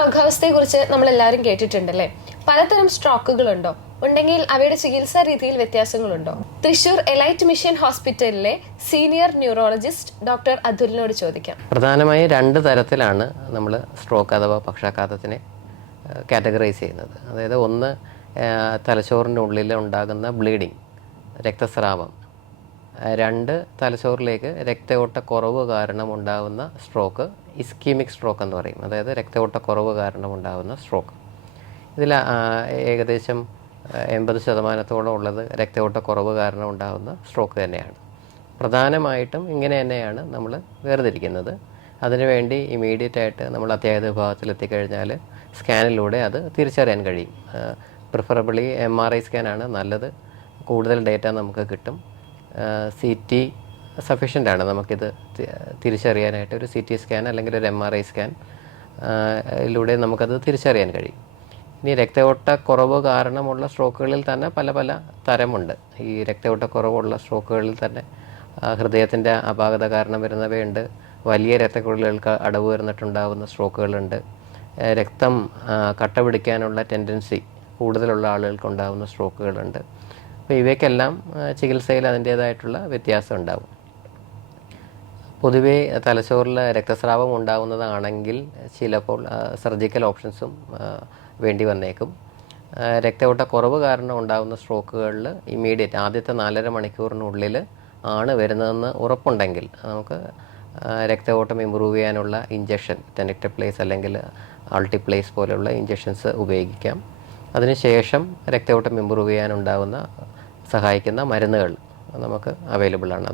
രോഗാവസ്ഥയെക്കുറിച്ച് നമ്മൾ എല്ലാവരും കേട്ടിട്ടുണ്ടല്ലേ? പലതരം സ്ട്രോക്കുകളുണ്ടോ? ഉണ്ടെങ്കിൽ അവയുടെ ചികിത്സാ രീതിയിൽ വ്യത്യാസങ്ങളുണ്ടോ? തൃശൂർ എലൈറ്റ് മിഷൻ ഹോസ്പിറ്റലിലെ സീനിയർ ന്യൂറോളജിസ്റ്റ് ഡോക്ടർ അതുലിനോട് ചോദിക്കാം. പ്രധാനമായും 2 തരത്തിലാണ് നമ്മൾ സ്ട്രോക്ക് അഥവാ പക്ഷാഘാതത്തിനെ കാറ്റഗറൈസ് ചെയ്യുന്നത്. അതായത് ഒന്ന്, തലച്ചോറിൻ്റെ ഉള്ളിൽ ഉണ്ടാകുന്ന ബ്ലീഡിങ്, രക്തസ്രാവം. 2, തലച്ചോറിലേക്ക് രക്തയോട്ടക്കുറവ് കാരണം ഉണ്ടാകുന്ന സ്ട്രോക്ക്, ഇസ്കീമിക് സ്ട്രോക്ക് എന്ന് പറയും. അതായത് രക്തയോട്ടക്കുറവ് കാരണം ഉണ്ടാകുന്ന സ്ട്രോക്ക്. ഇതിൽ ഏകദേശം 80% ഉള്ളത് രക്തയോട്ടക്കുറവ് കാരണം ഉണ്ടാകുന്ന സ്ട്രോക്ക് തന്നെയാണ്. പ്രധാനമായിട്ടും ഇങ്ങനെ തന്നെയാണ് നമ്മൾ വേർതിരിക്കുന്നത്. അതിനുവേണ്ടി ഇമീഡിയറ്റ് ആയിട്ട് നമ്മൾ അത്യാഹിത വിഭാഗത്തിൽ എത്തിക്കഴിഞ്ഞാൽ സ്കാനിലൂടെ അത് തിരിച്ചറിയാൻ കഴിയും. പ്രിഫറബിളി MRI സ്കാനാണ് നല്ലത്. കൂടുതൽ ഡേറ്റ നമുക്ക് കിട്ടും. CT സഫീഷ്യൻ്റാണ് നമുക്കിത് തിരിച്ചറിയാനായിട്ട്. ഒരു CT സ്കാൻ അല്ലെങ്കിൽ ഒരു MRI സ്കാൻ ിലൂടെ നമുക്കത് തിരിച്ചറിയാൻ കഴിയും. ഇനി രക്തയോട്ടക്കുറവ് കാരണമുള്ള സ്ട്രോക്കുകളിൽ തന്നെ പല പല തരമുണ്ട്. ഈ രക്തയോട്ടക്കുറവുള്ള സ്ട്രോക്കുകളിൽ തന്നെ ഹൃദയത്തിൻ്റെ അപാകത കാരണം വരുന്നവയുണ്ട്. വലിയ രക്തക്കുഴലുകൾക്ക് അടവ് വരുന്നിട്ടുണ്ടാകുന്ന സ്ട്രോക്കുകളുണ്ട്. രക്തം കട്ട പിടിക്കാനുള്ള ടെൻഡൻസി കൂടുതലുള്ള ആളുകൾക്കുണ്ടാകുന്ന സ്ട്രോക്കുകളുണ്ട്. അപ്പോൾ ഇവയ്ക്കെല്ലാം ചികിത്സയിൽ അതിൻ്റേതായിട്ടുള്ള വ്യത്യാസം ഉണ്ടാകും. പൊതുവേ തലച്ചോറിൽ രക്തസ്രാവം ഉണ്ടാകുന്നതാണെങ്കിൽ ചിലപ്പോൾ സർജിക്കൽ ഓപ്ഷൻസും വേണ്ടി വന്നേക്കും. രക്തയോട്ടക്കുറവ് കാരണം ഉണ്ടാകുന്ന സ്ട്രോക്കുകളിൽ ഇമ്മീഡിയറ്റ് ആദ്യത്തെ 4.5 മണിക്കൂറിനുള്ളിൽ ആണ് വരുന്നതെന്ന് ഉറപ്പുണ്ടെങ്കിൽ നമുക്ക് രക്തയോട്ടം ഇമ്പ്രൂവ് ചെയ്യാനുള്ള ഇഞ്ചക്ഷൻ, ടെനക്ടപ്ലേസ് അല്ലെങ്കിൽ ആൾട്ടിപ്ലേസ് പോലെയുള്ള ഇഞ്ചക്ഷൻസ് ഉപയോഗിക്കാം. അതിനുശേഷം രക്തയോട്ടം ഇമ്പ്രൂവ് ചെയ്യാനുണ്ടാകുന്ന സഹായിക്കുന്ന മരുന്നുകൾ നമുക്ക് അവൈലബിൾ ആണ്.